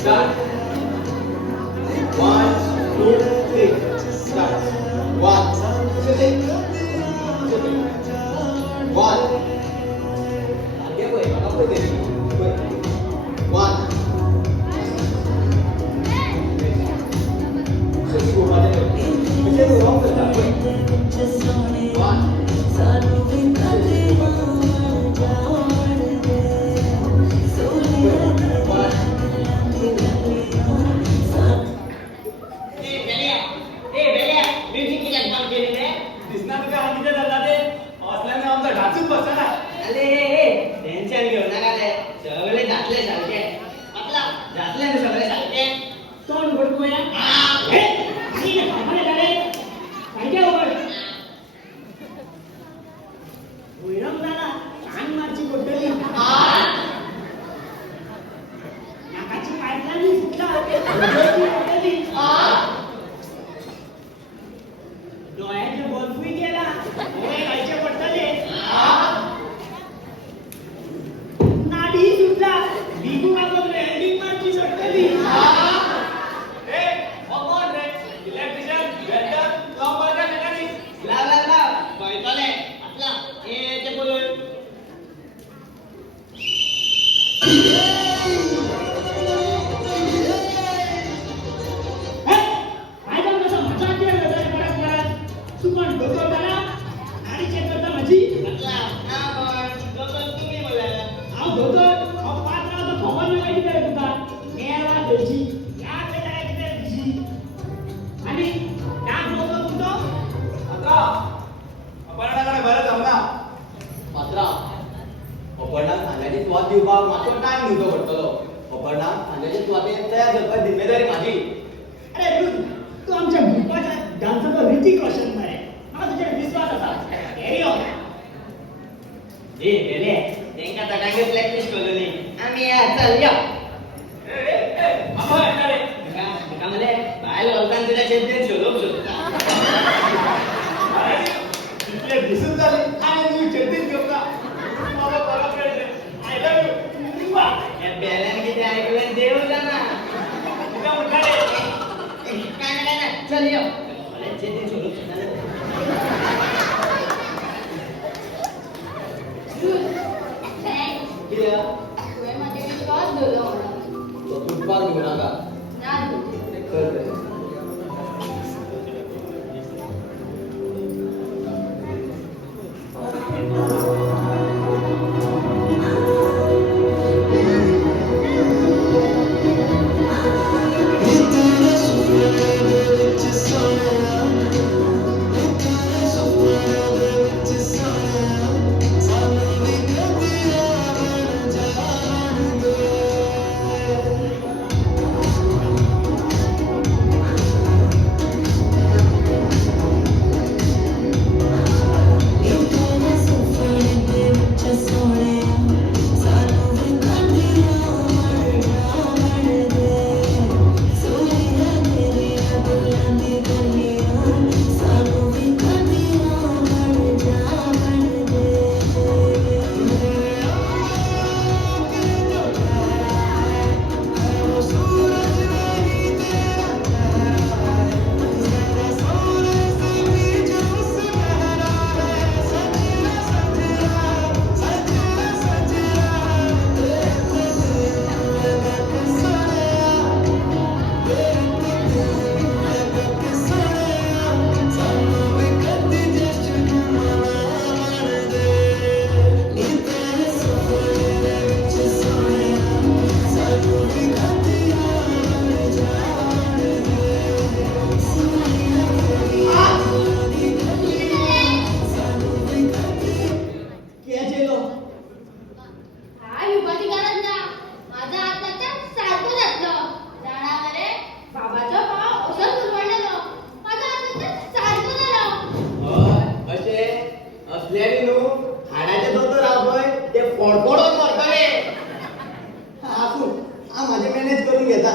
Start. 1, 2, 3. Start. 1. Sitting. Sitting. 1. आगे बढ़े, आगे बढ़े. 1. Sitting को बाजे में. मुझे तो रॉन्ग करता है. 1. जिम्मेदारी माझी. अरे तू आमच्या भूपाच्या डान्सरचा ऋतिक रोशन आहे. मला तुझ्यावर विश्वास असा. Carry on. ए गेले त्यांका तडाखे प्रॅक्टिस करूनी आम्ही या चल या. ए अबे अरे का म्हणे बाहेर लोकांना तुझ्या चॅम्पियन शोधून अरे इतके दिसून झाले आणि मी चेतीन घेऊन मला परत कळले. I love you. या बॅलन्स किती ऐकलं देऊ जा ना. चल यो चेतीन शोधून माझे मॅनेज करून घेता.